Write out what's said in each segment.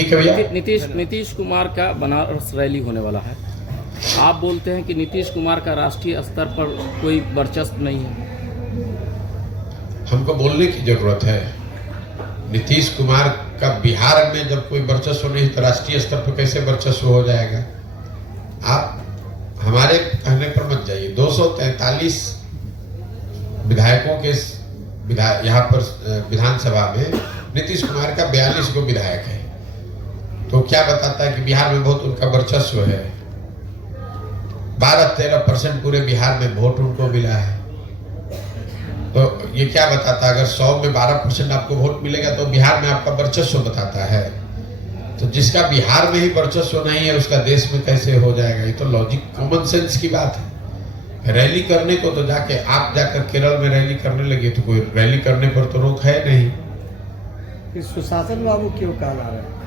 ठीक है भैया। नीतीश कुमार का बनारस रैली होने वाला है। आप बोलते हैं कि नीतीश कुमार का राष्ट्रीय स्तर पर कोई वर्चस्व नहीं है। हमको बोलने की जरूरत है। नीतीश कुमार का बिहार में जब कोई वर्चस्व नहीं तो राष्ट्रीय स्तर पर कैसे वर्चस्व हो जाएगा? आप हमारे कहने पर मत जाइए। 243 विधायकों के यहाँ पर विधानसभा में नीतीश कुमार का 42 गो विधायक है, तो क्या बताता है कि बिहार में बहुत उनका वर्चस्व है। 12-13% पूरे बिहार में वोट उनको मिला है, तो ये क्या बताता है? अगर 100 में 12% आपको वोट मिलेगा तो बिहार में आपका वर्चस्व बताता है। तो जिसका बिहार में ही वर्चस्व नहीं है उसका देश में कैसे हो जाएगा? ये तो लॉजिक कॉमन सेंस की बात है। रैली करने को तो आप जाकर केरल में रैली करने लगे तो कोई रैली करने पर तो रोक है नहीं। सुशासन बाबू क्यों कहा जा रहा है?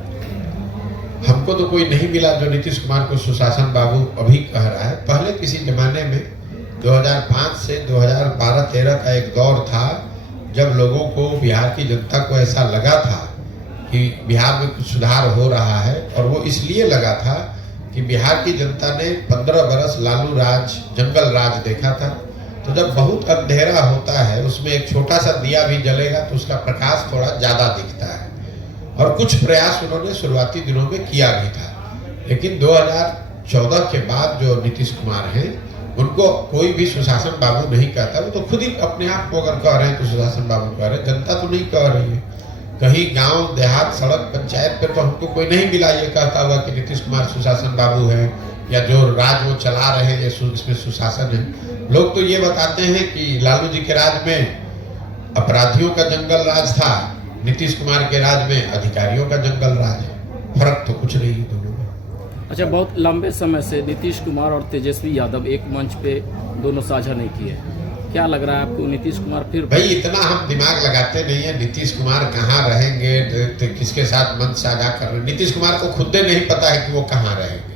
हमको तो कोई नहीं मिला जो नीतीश कुमार को सुशासन बाबू अभी कह रहा है। पहले किसी जमाने में 2005 से 2012-13 का एक दौर था जब लोगों को, बिहार की जनता को ऐसा लगा था कि बिहार में कुछ सुधार हो रहा है, और वो इसलिए लगा था कि बिहार की जनता ने 15 बरस लालू राज, जंगल राज देखा था। तो जब बहुत अंधेरा होता है उसमें एक छोटा सा दिया भी जलेगा तो उसका प्रकाश थोड़ा ज्यादा दिखता है, और कुछ प्रयास उन्होंने शुरुआती दिनों में किया भी था। लेकिन 2014 के बाद जो नीतीश कुमार हैं उनको कोई भी सुशासन बाबू नहीं कहता। वो तो खुद ही अपने आप को अगर कह रहे हैं तो सुशासन बाबू कह रहे हैं, जनता तो नहीं कह रही है। कहीं गांव देहात, सड़क, पंचायत पे तो हमको कोई नहीं मिला ये कहता हुआ कि नीतीश कुमार सुशासन बाबू है, या जो राज वो चला रहे हैं इसमें सुशासन है। लोग तो ये बताते हैं कि लालू जी के राज में अपराधियों का जंगल राज था, नीतीश कुमार के राज में अधिकारियों का जंगल राज है। फर्क तो कुछ नहीं है दोनों में। अच्छा, बहुत लंबे समय से नीतीश कुमार और तेजस्वी यादव एक मंच पे दोनों साझा नहीं किए, क्या लग रहा है आपको? नीतीश कुमार फिर भाई इतना हम दिमाग लगाते नहीं है नीतीश कुमार कहाँ रहेंगे, किसके साथ मंच साझा कर रहे हैं। नीतीश कुमार को खुद नहीं पता है कि वो कहाँ रहेंगे।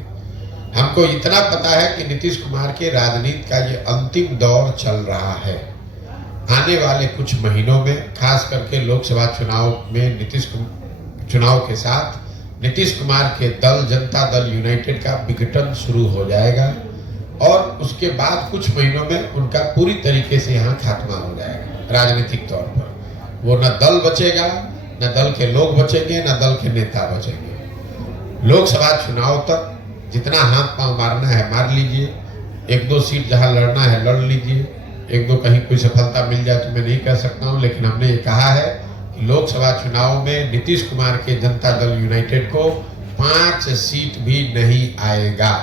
हमको इतना पता है कि नीतीश कुमार के राजनीति का ये अंतिम दौर चल रहा है। आने वाले कुछ महीनों में, खास करके लोकसभा चुनाव में चुनाव के साथ नीतीश कुमार के दल, जनता दल यूनाइटेड का विघटन शुरू हो जाएगा, और उसके बाद कुछ महीनों में उनका पूरी तरीके से यहाँ खात्मा हो जाएगा राजनीतिक तौर पर। वो न दल बचेगा, न दल के लोग बचेंगे, न दल के नेता बचेंगे। लोकसभा चुनाव तक जितना हाथ पांव मारना है मार लीजिए, 1-2 सीट जहां लड़ना है लड़ लीजिए। 1-2 कहीं कोई सफलता मिल जाए तो मैं नहीं कह सकता हूं, लेकिन हमने ये कहा है कि लोकसभा चुनाव में नीतीश कुमार के जनता दल यूनाइटेड को 5 सीट भी नहीं आएगा।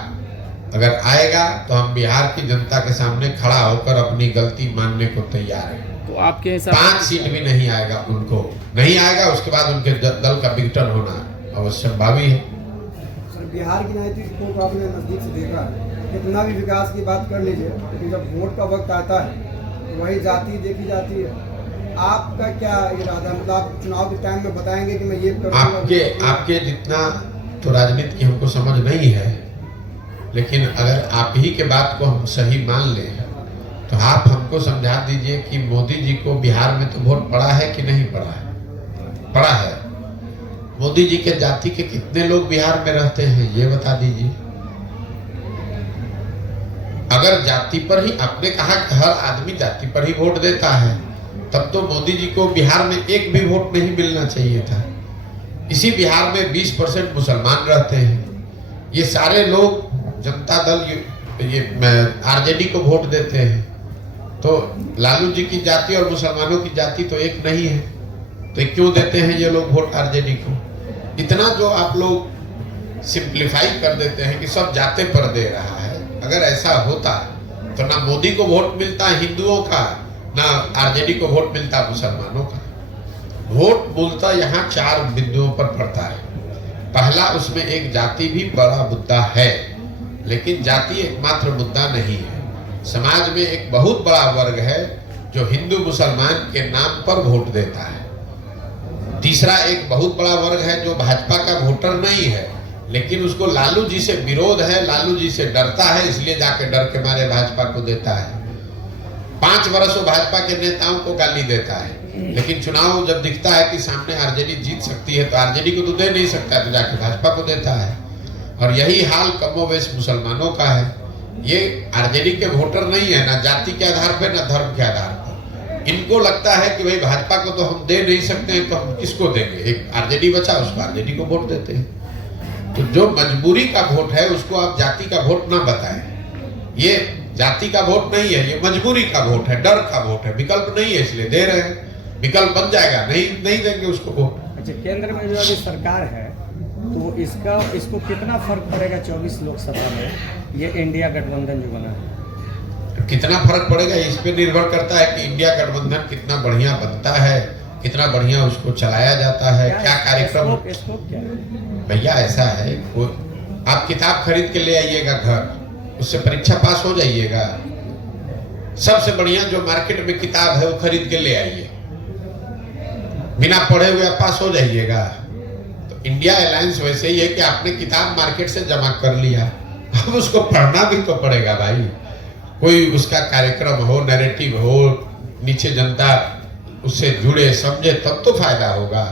अगर आएगा तो हम बिहार की जनता के सामने खड़ा होकर अपनी गलती मानने को तैयार हैं। तो आपके हिसाब 5 सीट भी नहीं आएगा, उनको नहीं आएगा। उसके बाद उनके दल का विघटन होना अवश्यंभावी है। सर, बिहार की राजनीति को आपने नजदीक से देखा है, कितना भी विकास की बात कर लीजिए, लेकिन जब वोट का वक्त आता है तो वही जाति देखी जाती है। आपका क्या इरादा, मतलब चुनाव के टाइम में बताएंगे कि मैं ये करूंगा? आपके जितना तो राजनीति की हमको समझ नहीं है, लेकिन अगर आप ही के बात को हम सही मान लें तो आप हमको समझा दीजिए कि मोदी जी को बिहार में तो वोट पड़ा है कि नहीं पड़ा है? पड़ा है। मोदी जी के जाति के कितने लोग बिहार में रहते हैं ये बता दीजिए। अगर जाति पर ही, आपने कहा कि हर आदमी जाति पर ही वोट देता है, तब तो मोदी जी को बिहार में एक भी वोट नहीं मिलना चाहिए था। इसी बिहार में 20% मुसलमान रहते हैं। ये सारे लोग जनता दल, ये आरजेडी को वोट देते हैं, तो लालू जी की जाति और मुसलमानों की जाति तो एक नहीं है, तो क्यों देते हैं ये लोग वोट आरजेडी को? इतना जो आप लोग सिंप्लीफाई कर देते हैं कि सब जाते पर दे रहा है। अगर ऐसा होता तो ना मोदी को वोट मिलता हिंदुओं का, ना आरजेडी को वोट मिलता मुसलमानों का। वोट मूलतः यहाँ 4 बिंदुओं पर पड़ता है। पहला, उसमें एक जाति भी बड़ा मुद्दा है, लेकिन जाति एकमात्र मुद्दा नहीं है। समाज में एक बहुत बड़ा वर्ग है जो हिंदू मुसलमान के नाम पर वोट देता है। तीसरा, एक बहुत बड़ा वर्ग है जो भाजपा का वोटर नहीं है, लेकिन उसको लालू जी से विरोध है, लालू जी से डरता है, इसलिए जाके डर के मारे भाजपा को देता है। 5 वर्ष वो भाजपा के नेताओं को गाली देता है, लेकिन चुनाव जब दिखता है कि सामने आरजेडी जीत सकती है तो आरजेडी को तो दे नहीं सकता, तो जाके भाजपा को देता है। और यही हाल कमोबेश मुसलमानों का है। ये आरजेडी के वोटर नहीं है, ना जाति के आधार पर ना धर्म के आधार पर। इनको लगता है कि भाई भाजपा को तो हम दे नहीं सकते हैं, तो हम किसको देंगे? एक आरजेडी बचा, उसको आरजेडी को वोट देते हैं। तो जो मजबूरी का वोट है उसको आप जाति का वोट ना बताएं। ये जाति का वोट नहीं है, ये मजबूरी का वोट है, डर का वोट है, विकल्प नहीं है इसलिए दे रहे हैं। विकल्प बन जाएगा, नहीं देंगे उसको वोट। अच्छा, केंद्र में जो अभी सरकार है तो इसको कितना फर्क पड़ेगा 24 लोकसभा में ये इंडिया गठबंधन जो बना है? कितना फर्क पड़ेगा इस पे निर्भर करता है कि इंडिया गठबंधन कितना बढ़िया बनता है, कितना बढ़िया उसको चलाया जाता है, क्या कार्यक्रम। स्कोप क्या है भैया? ऐसा है, आप किताब खरीद के ले आइएगा घर, उससे परीक्षा पास हो जाइएगा। सबसे बढ़िया जो मार्केट में किताब है वो खरीद के ले आइए, बिना पढ़े हुए आप पास हो जाइएगा। तो इंडिया अलायंस वैसे ही है कि आपने किताब मार्केट से जमा कर लिया, अब उसको पढ़ना भी तो पड़ेगा भाई। कोई उसका कार्यक्रम हो, नैरेटिव हो, नीचे जनता उससे जुड़े समझे, तब तो फायदा होगा।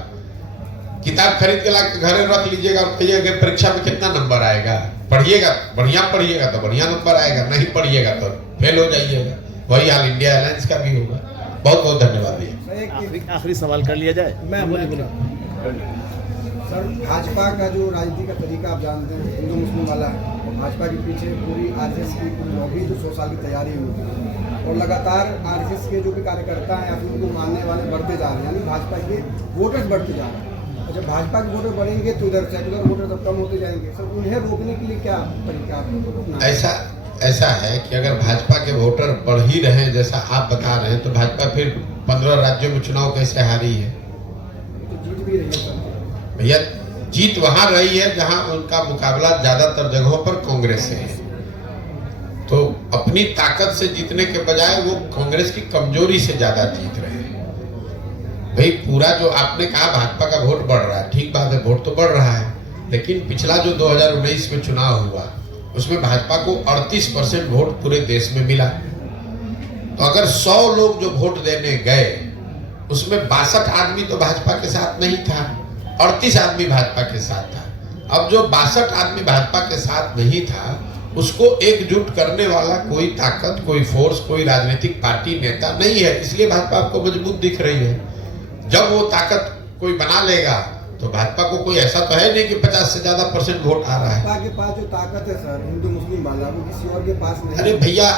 किताब खरीद के ला के घर रख लीजिएगा और कहिएगा कि परीक्षा में कितना नंबर आएगा। पढ़िएगा, बढ़िया पढ़िएगा तो बढ़िया नंबर आएगा, नहीं पढ़िएगा तो फेल हो जाइएगा। वही हाल इंडिया अलायंस का भी होगा। बहुत बहुत धन्यवाद भैया। आखिरी सवाल कर लिया जाए। सर, भाजपा का जो राजनीति का तरीका आप जानते हैं, हिंदू मुस्लिम वाला है। और भाजपा के पीछे पूरी आरएसएस की पूरी लॉबी जो 100 साल की तैयारी हुई है और लगातार आरएसएस के जो भी कार्यकर्ता हैं या फिर उनको मानने वाले बढ़ते जा रहे हैं, यानी भाजपा के वोटर्स बढ़ते जा रहे हैं। और जब भाजपा के वोटर बढ़ेंगे तो इधर सेकुलर वोटर सब कम होते जाएंगे। सर, उन्हें रोकने के लिए क्या तरीका? ऐसा है कि अगर भाजपा के वोटर बढ़ ही रहे हैं जैसा आप बता रहे हैं, तो भाजपा फिर 15 राज्यों में चुनाव कैसे हारी है? तो जीत भी रही है भैया, जीत वहां रही है जहां उनका मुकाबला ज्यादातर जगहों पर कांग्रेस से है। तो अपनी ताकत से जीतने के बजाय वो कांग्रेस की कमजोरी से ज्यादा जीत रहे हैं। भाई, पूरा जो आपने कहा भाजपा का वोट बढ़ रहा है, ठीक बात है, वोट तो बढ़ रहा है, लेकिन पिछला जो 2019 में चुनाव हुआ उसमें भाजपा को 38% वोट पूरे देश में मिला। तो अगर 100 लोग जो वोट देने गए उसमें 62 आदमी तो भाजपा के साथ नहीं था, 38 आदमी भाजपा के साथ था। अब जो 62 आदमी भाजपा के साथ नहीं था उसको एकजुट करने वाला कोई ताकत, कोई फोर्स, कोई राजनीतिक पार्टी, नेता नहीं है, इसलिए भाजपा आपको मजबूत दिख रही है। जब वो ताकत कोई बना लेगा तो भाजपा को कोई ऐसा तो है नहीं कि 50 से ज्यादा % वोट आ रहा है। भाजपा के पास जो ताकत है सर, हिंदू मुस्लिम वाला, वो किसी और के पास नहीं। अरे भैया,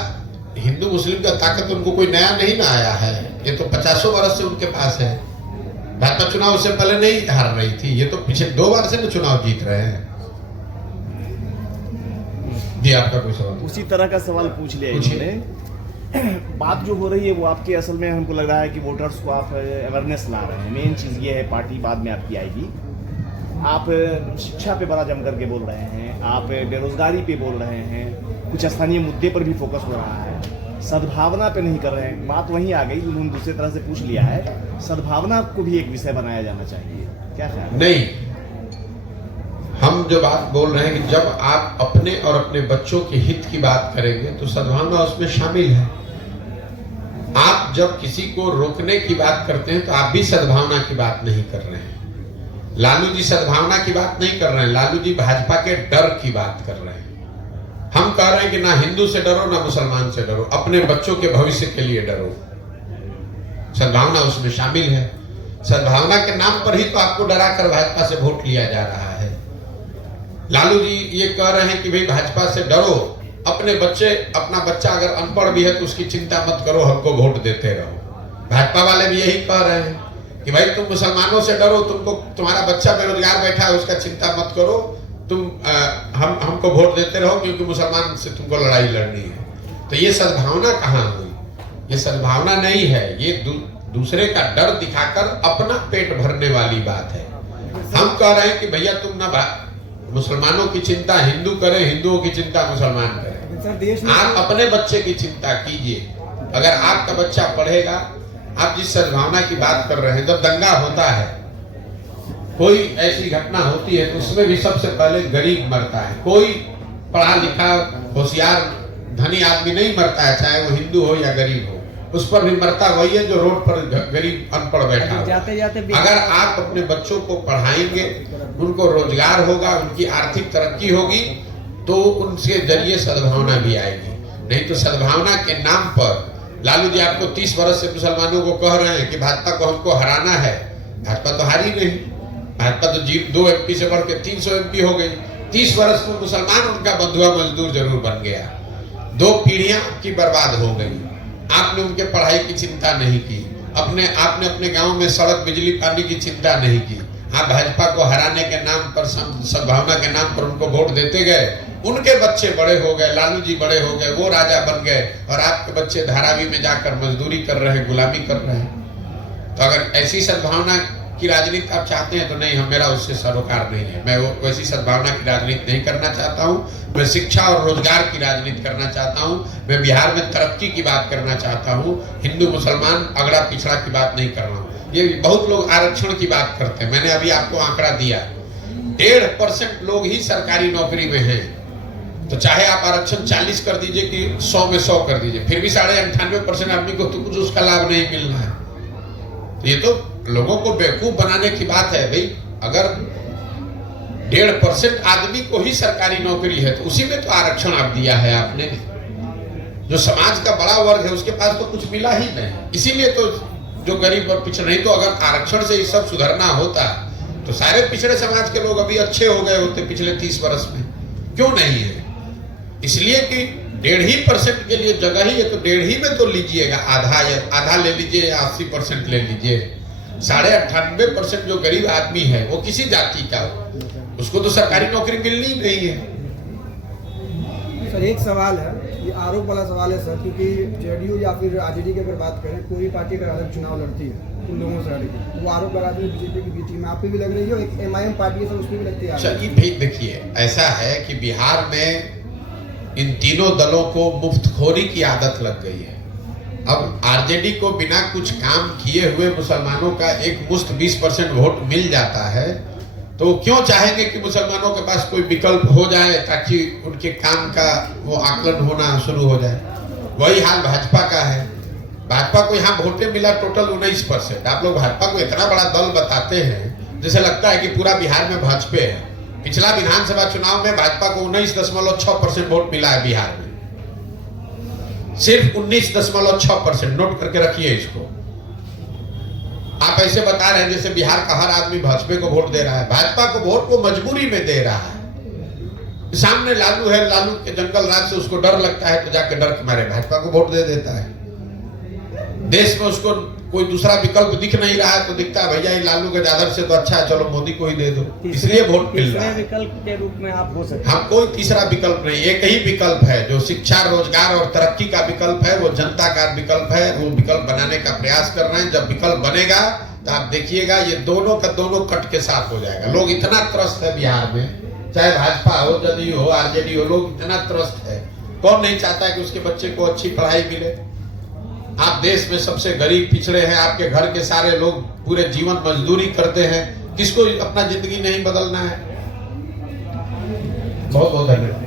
हिंदू मुस्लिम का ताकत उनको कोई नया नहीं ना आया है, ये तो 50 वर्ष से उनके पास है। भाजपा चुनाव से पहले नहीं हार रही थी, ये तो पिछले 2 बार से चुनाव जीत रहे हैं। जी, आपका कोई सवाल? उसी तरह का सवाल पूछ लिया इन्होंने। बात जो हो रही है वो आपके असल में हमको लग रहा है कि वोटर्स को आप अवेयरनेस ला रहे हैं। मेन चीज़ ये है, पार्टी बाद में आपकी आएगी। आप शिक्षा पे बड़ा जम करके बोल रहे हैं, आप बेरोजगारी पे बोल रहे हैं, कुछ स्थानीय मुद्दे पर भी फोकस हो रहा है, सद्भावना पे नहीं कर रहे हैं। बात वहीं आ गई, उन्होंने दूसरी तरह से पूछ लिया है, सद्भावना को भी एक विषय बनाया जाना चाहिए। क्या ख्याल? नहीं, हम जो बात बोल रहे हैं कि जब आप अपने और अपने बच्चों के हित की बात करेंगे तो सद्भावना उसमें शामिल है। आप जब किसी को रोकने की बात करते हैं तो आप भी सद्भावना की बात नहीं कर रहे हैं। लालू जी सद्भावना की बात नहीं कर रहे हैं, लालू जी भाजपा के डर की बात कर रहे हैं। हम कह रहे हैं कि ना हिंदू से डरो ना मुसलमान से डरो, अपने बच्चों के भविष्य के लिए डरो। सद्भावना उसमें शामिल है। सद्भावना के नाम पर ही तो आपको डरा कर भाजपा से वोट लिया जा रहा है। लालू जी ये कह रहे हैं कि भाई भाजपा से डरो, अपने बच्चे, अपना बच्चा अगर अनपढ़ भी है तो उसकी चिंता मत करो, हमको वोट देते रहो। भाजपा वाले भी यही कह रहे हैं कि भाई तुम मुसलमानों से डरो, तुमको तुम्हारा बच्चा बेरोजगार बैठा है उसका चिंता मत करो, तुम हमको वोट देते रहो क्योंकि मुसलमान से तुमको लड़ाई लड़नी है। तो ये सद्भावना कहाँ हुई? ये सद्भावना नहीं है, ये दूसरे का डर दिखाकर अपना पेट भरने वाली बात है। हम कह रहे हैं कि भैया तुम ना मुसलमानों की चिंता हिंदू करें, हिंदुओं की चिंता मुसलमान करें। आप अपने बच्चे की चिंता कीजिए। अगर आपका बच्चा पढ़ेगा, आप जिस सद्भावना की बात कर रहे हैं, जब दंगा होता है, कोई ऐसी घटना होती है तो उसमें भी सबसे पहले गरीब मरता है। कोई पढ़ा लिखा होशियार धनी आदमी नहीं मरता है, चाहे वो हिंदू हो या गरीब हो, उस पर भी मरता वही है जो रोड पर गरीब अनपढ़ बैठा हुआ है। जाते जाते अगर आप अपने बच्चों को पढ़ाएंगे, उनको रोजगार होगा, उनकी आर्थिक तरक्की होगी, तो उनके जरिए सद्भावना भी आएगी। नहीं तो सद्भावना के नाम पर लालू जी आपको 30 वर्ष से मुसलमानों को कह रहे हैं कि भाजपा को हमको हराना है। भाजपा तो हारी नहीं, भाजपा तो जीत 2 MP से बढ़ के 300 MP हो गई। 30 वर्ष में मुसलमान उनका बंधुआ मजदूर जरूर बन गया। 2 पीढ़ियां आपकी बर्बाद हो गई। आपने उनके पढ़ाई की चिंता नहीं की, आपने अपने गांव में सड़क बिजली पानी की चिंता नहीं की। आप भाजपा को हराने के नाम पर, सद्भावना के नाम पर उनको वोट देते गए। उनके बच्चे बड़े हो गए, लालू जी बड़े हो गए, वो राजा बन गए, और आपके बच्चे धारावी में जाकर मजदूरी कर रहे हैं, गुलामी कर रहे हैं। तो अगर ऐसी सद्भावना की राजनीति आप चाहते हैं तो नहीं, मेरा उससे सरोकार नहीं है। मैं वैसी सद्भावना की राजनीति नहीं करना चाहता हूँ। मैं शिक्षा और रोजगार की राजनीति करना चाहता हूँ। मैं बिहार में तरक्की की बात करना चाहता हूँ। हिंदू मुसलमान अगड़ा पिछड़ा की बात नहीं कर रहा हूँ। ये बहुत लोग आरक्षण की बात करते हैं। मैंने अभी आपको आंकड़ा दिया, 1.5% लोग ही सरकारी नौकरी में हैं। तो चाहे आप आरक्षण 40 कर दीजिए कि 100 में 100 कर दीजिए, फिर भी 98.5% आदमी को तो कुछ उसका लाभ नहीं मिलना है। तो ये तो लोगों को बेवकूफ बनाने की बात है भाई। अगर 1.5% आदमी को ही सरकारी नौकरी है तो उसी में तो आरक्षण आप दिया है आपने। जो समाज का बड़ा वर्ग है उसके पास तो कुछ मिला ही नहीं, इसीलिए तो जो गरीब और पिछड़े। नहीं तो अगर आरक्षण से ये सब सुधरना होता तो सारे पिछड़े समाज के लोग अभी अच्छे हो गए होते पिछले 30 वर्ष में। क्यों नहीं है? इसलिए कि 1.5% के लिए जगह ही है, तो 1.5 में तो लीजिएगा, आधा ले लीजिए या 80% ले लीजिए। 98.5% जो गरीब आदमी है वो किसी जाति का हो, उसको तो सरकारी नौकरी मिलनी ही नहीं है। सर एक सवाल है, ये आरोप वाला सवाल है सर, क्योंकि जेडीयू या फिर आरजेडी की अगर बात करें, कोई पार्टी अगर अलग चुनाव लड़ती है उन लोगों से हटके, वो आरोप लगाते हैं बीजेपी की बीच में। आप पे भी लग रही है, एक MIM पार्टी है सर, उस पर भी लगती है। चलिए भाई देखिए, ऐसा है कि बिहार में इन तीनों दलों को मुफ्तखोरी की आदत लग गई है। अब आरजेडी को बिना कुछ काम किए हुए मुसलमानों का एक मुश्त 20% वोट मिल जाता है, तो क्यों चाहेंगे कि मुसलमानों के पास कोई विकल्प हो जाए ताकि उनके काम का वो आकलन होना शुरू हो जाए। वही हाल भाजपा का है। भाजपा को यहाँ वोटें मिला टोटल 19%। आप लोग भाजपा को इतना बड़ा दल बताते हैं जैसे लगता है कि पूरा बिहार में भाजपा है। पिछला विधानसभा चुनाव में भाजपा को 19.6% वोट मिला है बिहार में, सिर्फ 19.6%। नोट करके रखिए इसको। आप ऐसे बता रहे हैं जैसे बिहार का हर आदमी भाजपा को वोट दे रहा है। भाजपा को वोट वो मजबूरी में दे रहा है। सामने लालू है, लालू के जंगल राज से उसको डर लगता है तो जाके डर के मारे भाजपा को वोट दे देता है। देश में उसको कोई दूसरा विकल्प दिख नहीं रहा है तो दिखता है भैया ये लालू के दादर से तो अच्छा है, चलो मोदी को ही दे दो, इसलिए वोट मिल रहा है। विकल्प के रूप में आप हो सकते हैं। हम कोई तीसरा विकल्प नहीं, एक ही विकल्प है जो शिक्षा, रोजगार और तरक्की का विकल्प है। वो जनता का विकल्प है, वो विकल्प बनाने का प्रयास कर रहे हैं। जब विकल्प बनेगा तो आप देखिएगा ये दोनों का दोनों कट के साथ हो जाएगा। लोग इतना त्रस्त है बिहार में, चाहे भाजपा हो, जदयू हो, आरजेडी हो, लोग इतना त्रस्त है। कौन नहीं चाहता है कि उसके बच्चे को अच्छी पढ़ाई मिले? आप देश में सबसे गरीब पिछड़े हैं, आपके घर के सारे लोग पूरे जीवन मजदूरी करते हैं, किसको अपना जिंदगी नहीं बदलना है? बहुत बहुत धन्यवाद।